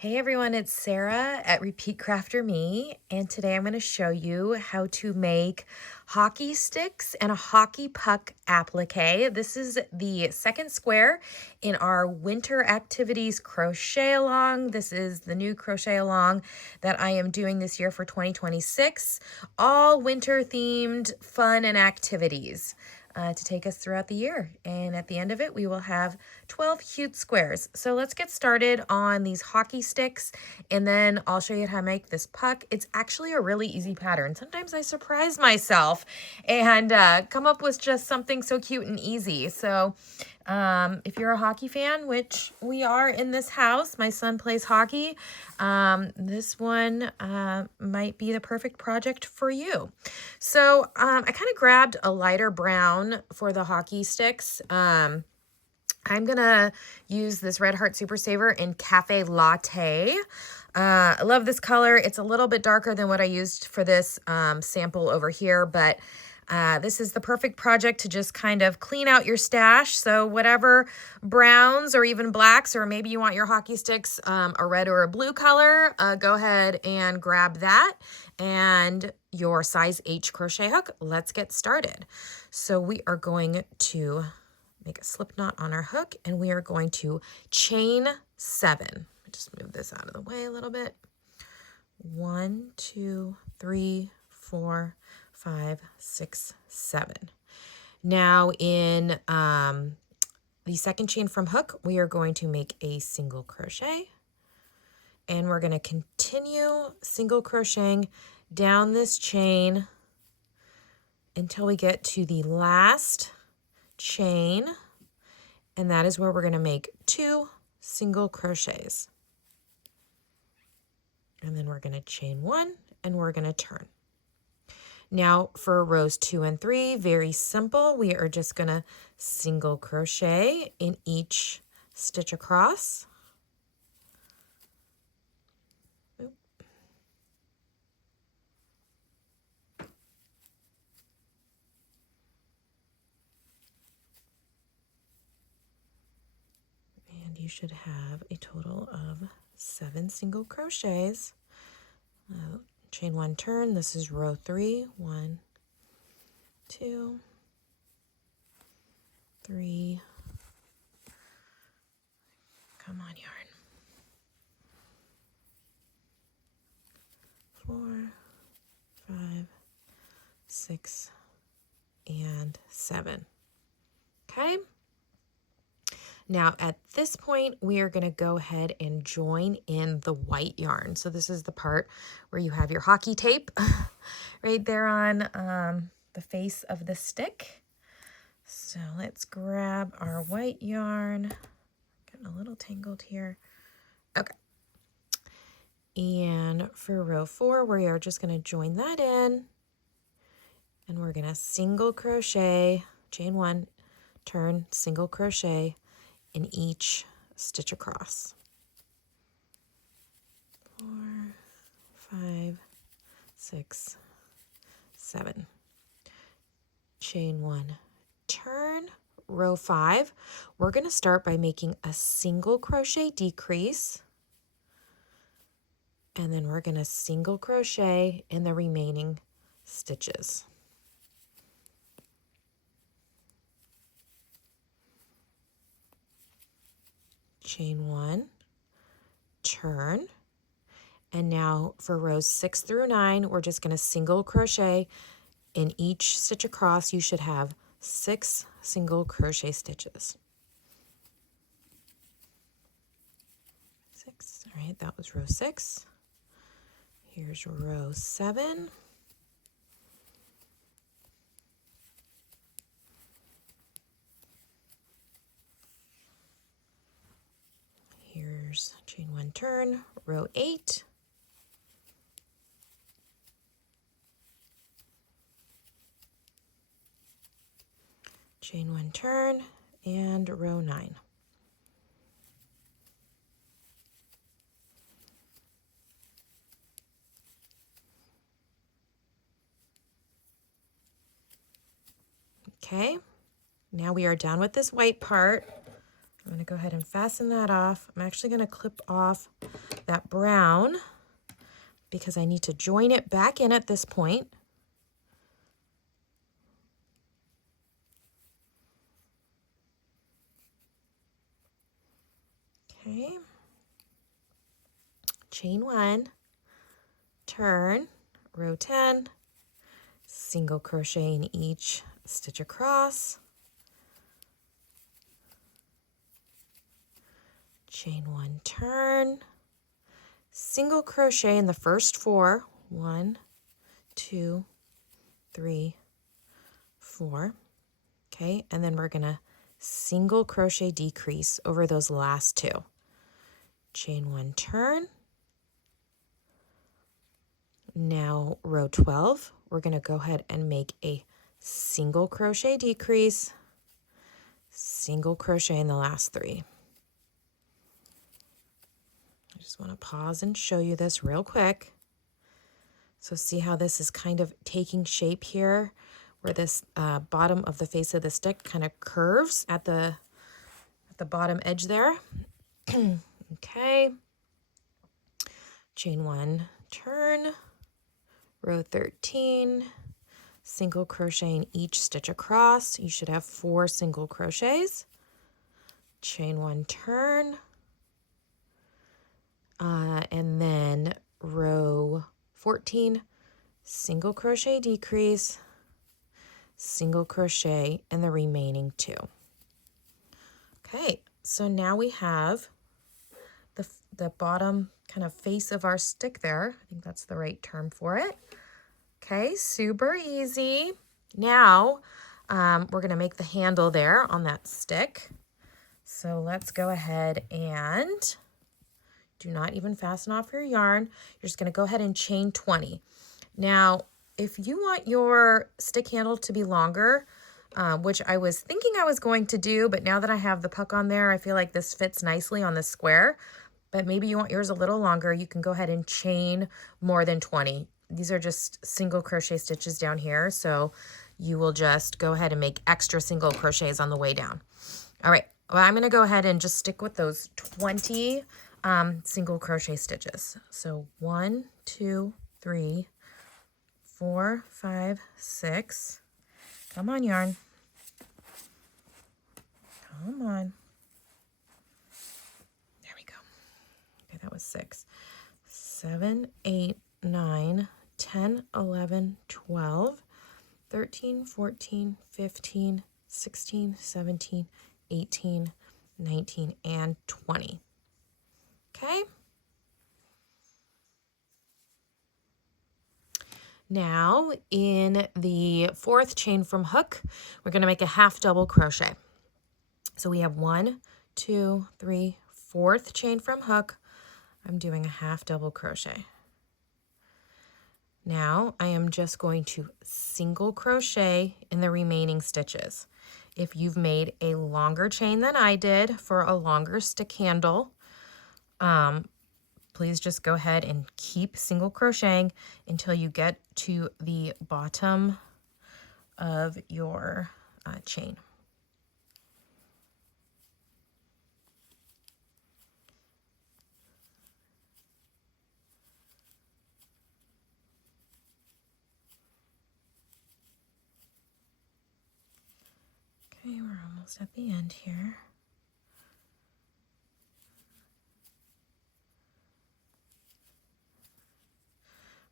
Hey everyone, it's Sarah at Repeat Crafter Me, and today I'm going to show you how to make hockey sticks and a hockey puck applique. This is the second square in our Winter Activities Crochet-Along. This is the new Crochet-Along that I am doing this year for 2026. All winter themed fun and activities to take us throughout the year. And at the end of it, we will have 12 cute squares. So let's get started on these hockey sticks, and then I'll show you how to make this puck. It's actually a really easy pattern. Sometimes I surprise myself and come up with just something so cute and easy. So if you're a hockey fan, which we are in this house, my son plays hockey, this one might be the perfect project for you. So I kind of grabbed a lighter brown for the hockey sticks. I'm going to use this Red Heart Super Saver in Cafe Latte. I love this color. It's a little bit darker than what I used for this sample over here, but this is the perfect project to just kind of clean out your stash. So whatever browns or even blacks, or maybe you want your hockey sticks a red or a blue color, go ahead and grab that and your size H crochet hook. Let's get started. So we are going to make a slip knot on our hook, and we are going to chain 7. Just move this out of the way a little bit. 1, 2, 3, 4, 5, 6, 7. Now in the second chain from hook, we are going to make a single crochet, and we're going to continue single crocheting down this chain until we get to the last chain, and that is where we're going to make 2 single crochets. And then we're going to chain 1, and we're going to turn. Now for rows 2 and 3, very simple. We are just going to single crochet in each stitch across. And you should have a total of 7 single crochets. Chain 1, turn. This is row 3. 1, 2, 3. Come on, yarn. 4, 5, 6, and 7. Okay. Now at this point, we are going to go ahead and join in the white yarn. So this is the part where you have your hockey tape right there on the face of the stick. So let's grab our white yarn. Getting a little tangled here. Okay. And for row 4, we are just going to join that in. And we're going to single crochet, chain 1, turn, single crochet in each stitch across. 4, 5, 6, 7. Chain 1, turn. Row 5, we're going to start by making a single crochet decrease, and then we're going to single crochet in the remaining stitches. Chain 1, turn, and now for rows 6 through 9, we're just going to single crochet in each stitch across. You should have 6 single crochet stitches. 6. All right, that was row 6. Here's row 7. Here's chain 1, turn, row 8. Chain 1, turn, and row 9. Okay, now we are done with this white part. I'm going to go ahead and fasten that off. I'm actually going to clip off that brown because I need to join it back in at this point. Okay. Chain 1, turn, row 10, single crochet in each stitch across, chain 1, turn, single crochet in the first 4, 1, 2, 3, 4, okay, and then we're gonna single crochet decrease over those last 2. Chain 1, turn. Now row 12, we're going to go ahead and make a single crochet decrease, single crochet in the last 3. I just want to pause and show you this real quick. So see how this is kind of taking shape here, where this bottom of the face of the stick kind of curves at the bottom edge there. Okay. Chain 1, turn. Row 13, single crochet in each stitch across. You should have 4 single crochets. Chain 1, turn. And then row 14, single crochet decrease, single crochet in the remaining 2. Okay, so now we have the bottom kind of face of our stick there. I think that's the right term for it. Okay, super easy. Now we're going to make the handle there on that stick. So let's go ahead and do not even fasten off your yarn. You're just going to go ahead and chain 20. Now, if you want your stick handle to be longer, which I was thinking I was going to do, but now that I have the puck on there, I feel like this fits nicely on this square. But maybe you want yours a little longer, you can go ahead and chain more than 20. These are just single crochet stitches down here, so you will just go ahead and make extra single crochets on the way down. All right, well, I'm going to go ahead and just stick with those 20 single crochet stitches. So 1, 2, 3, 4, 5, 6. Come on, yarn. Come on. There we go. Okay, that was 6. 7, 8, 9, 10, 11, 12, 13, 14, 15, 16, 17, 18, 19, and 20. Okay? Now, in the 4th chain from hook, we're going to make a half double crochet. So we have 1, 2, 3, 4th chain from hook. I'm doing a half double crochet. Now I am just going to single crochet in the remaining stitches. If you've made a longer chain than I did for a longer stick handle, please just go ahead and keep single crocheting until you get to the bottom of your chain. Okay, we're almost at the end here.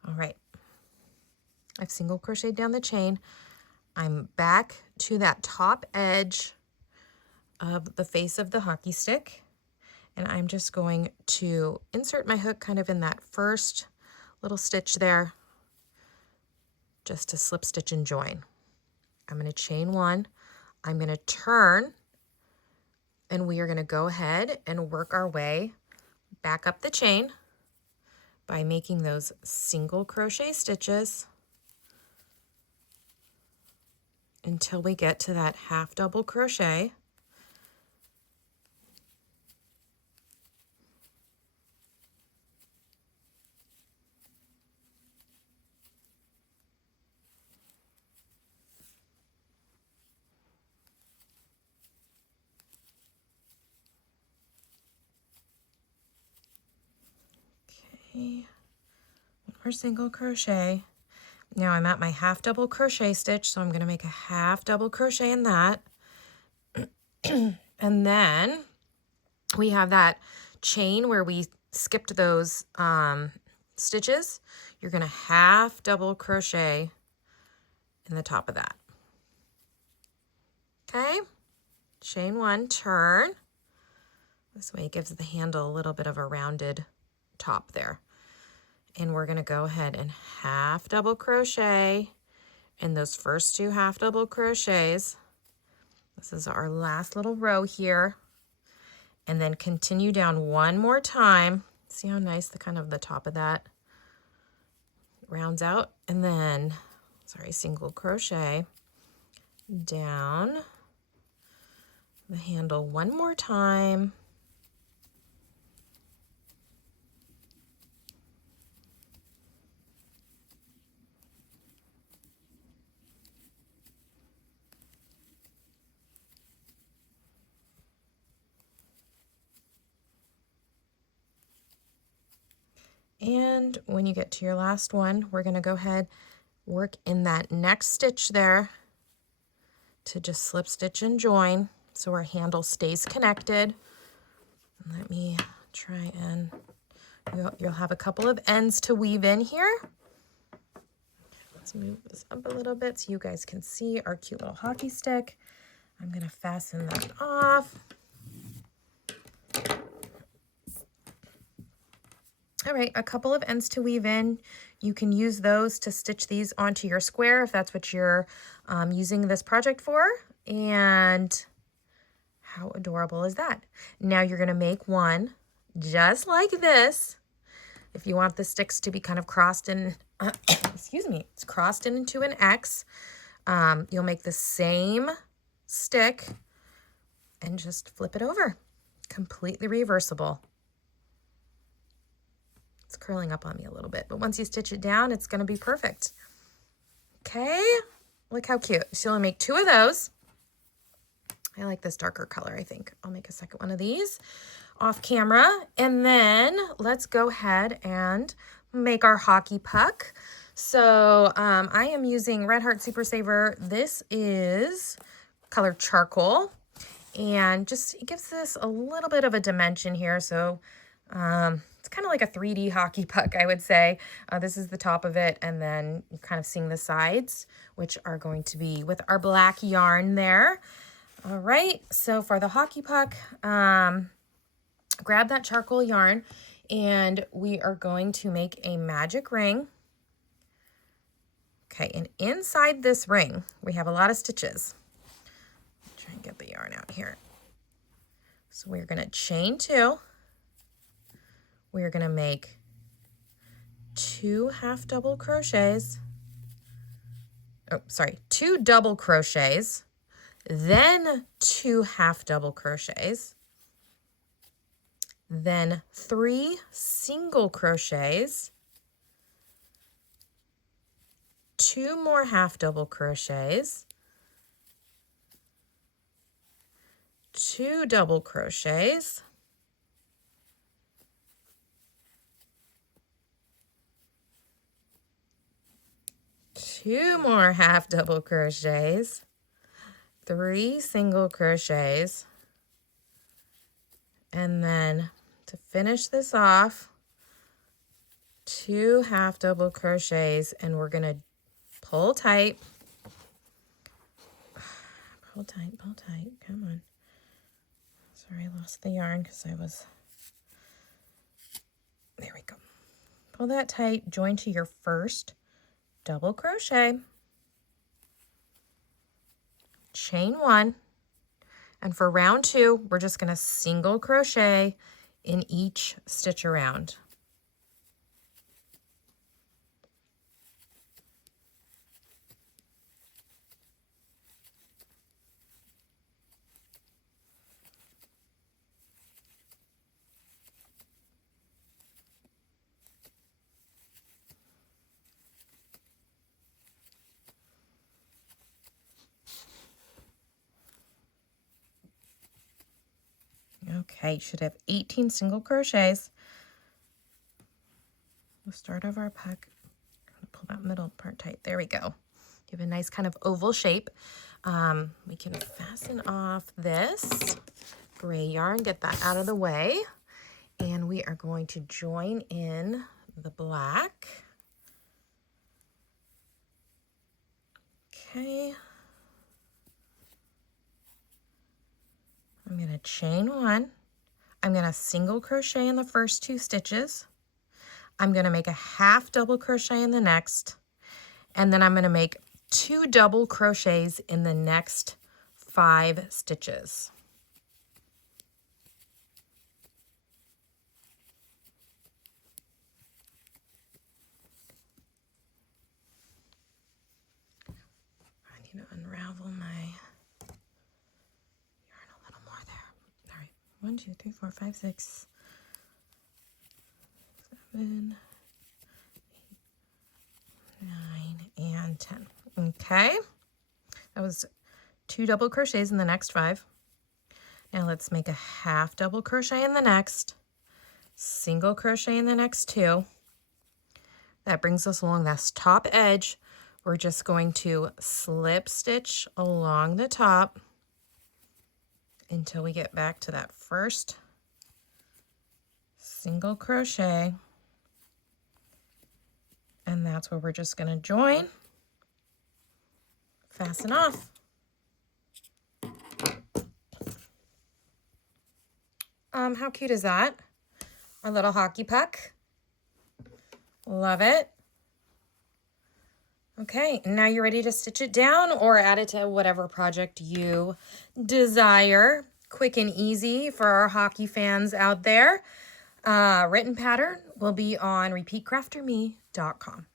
All right, I've single crocheted down the chain. I'm back to that top edge of the face of the hockey stick, and I'm just going to insert my hook kind of in that first little stitch there, just to slip stitch and join. I'm going to chain 1. I'm going to turn, and we are going to go ahead and work our way back up the chain by making those single crochet stitches until we get to that half double crochet. Okay, one more single crochet. Now I'm at my half double crochet stitch, so I'm going to make a half double crochet in that. And then we have that chain where we skipped those stitches. You're going to half double crochet in the top of that. Okay, chain one, turn. This way it gives the handle a little bit of a rounded top there. And we're going to go ahead and half double crochet in those first two half double crochets. This is our last little row here. And then continue down one more time. See how nice the kind of the top of that rounds out? And then, sorry, single crochet down the handle one more time. And when you get to your last one, we're going to go ahead, work in that next stitch there to just slip stitch and join so our handle stays connected. Let me try and you'll have a couple of ends to weave in here. Let's move this up a little bit so you guys can see our cute little hockey stick. I'm going to fasten that off. All right, a couple of ends to weave in. You can use those to stitch these onto your square if that's what you're using this project for. And how adorable is that? Now you're going to make one just like this. If you want the sticks to be kind of crossed in, excuse me, it's crossed into an X, you'll make the same stick and just flip it over. Completely reversible. It's curling up on me a little bit, but once you stitch it down, it's going to be perfect. Okay, look how cute. So you'll make two of those. I like this darker color, I think. I'll make a second one of these off camera. And then let's go ahead and make our hockey puck. So I am using Red Heart Super Saver. This is color charcoal. And just it gives this a little bit of a dimension here. So it's kind of like a 3D hockey puck, I would say. This is the top of it, and then you're kind of seeing the sides, which are going to be with our black yarn there. All right, so for the hockey puck, grab that charcoal yarn, and we are going to make a magic ring. Okay, and inside this ring, we have a lot of stitches. Try and get the yarn out here. So we're going to chain two. We're going to make 2 half double crochets. Oh, sorry, 2 double crochets, then 2 half double crochets, then 3 single crochets, 2 more half double crochets, 2 double crochets, 2 more half double crochets, 3 single crochets, and then to finish this off, 2 half double crochets, and we're going to pull tight. Pull tight, come on. Sorry, I lost the yarn because there we go. Pull that tight, join to your first double crochet, chain 1, and for round 2, we're just going to single crochet in each stitch around. Okay, you should have 18 single crochets. the start of our puck. Pull that middle part tight. There we go. Give a nice kind of oval shape. We can fasten off this gray yarn, get that out of the way. And we are going to join in the black. Okay. I'm going to chain one. I'm going to single crochet in the first 2 stitches. I'm going to make a half double crochet in the next. And then I'm going to make 2 double crochets in the next 5 stitches. I need to unravel my yarn a little more there. All right, 1, 2, 3, 4, 5, 6, 7, 8, 9, and 10. Okay, that was 2 double crochets in the next 5. Now let's make a half double crochet in the next, single crochet in the next 2. That brings us along this top edge. We're just going to slip stitch along the top until we get back to that first single crochet. And that's where we're just going to join, fasten off. How cute is that? Our little hockey puck. Love it. Okay, now you're ready to stitch it down or add it to whatever project you desire. Quick and easy for our hockey fans out there. Written pattern will be on repeatcrafterme.com.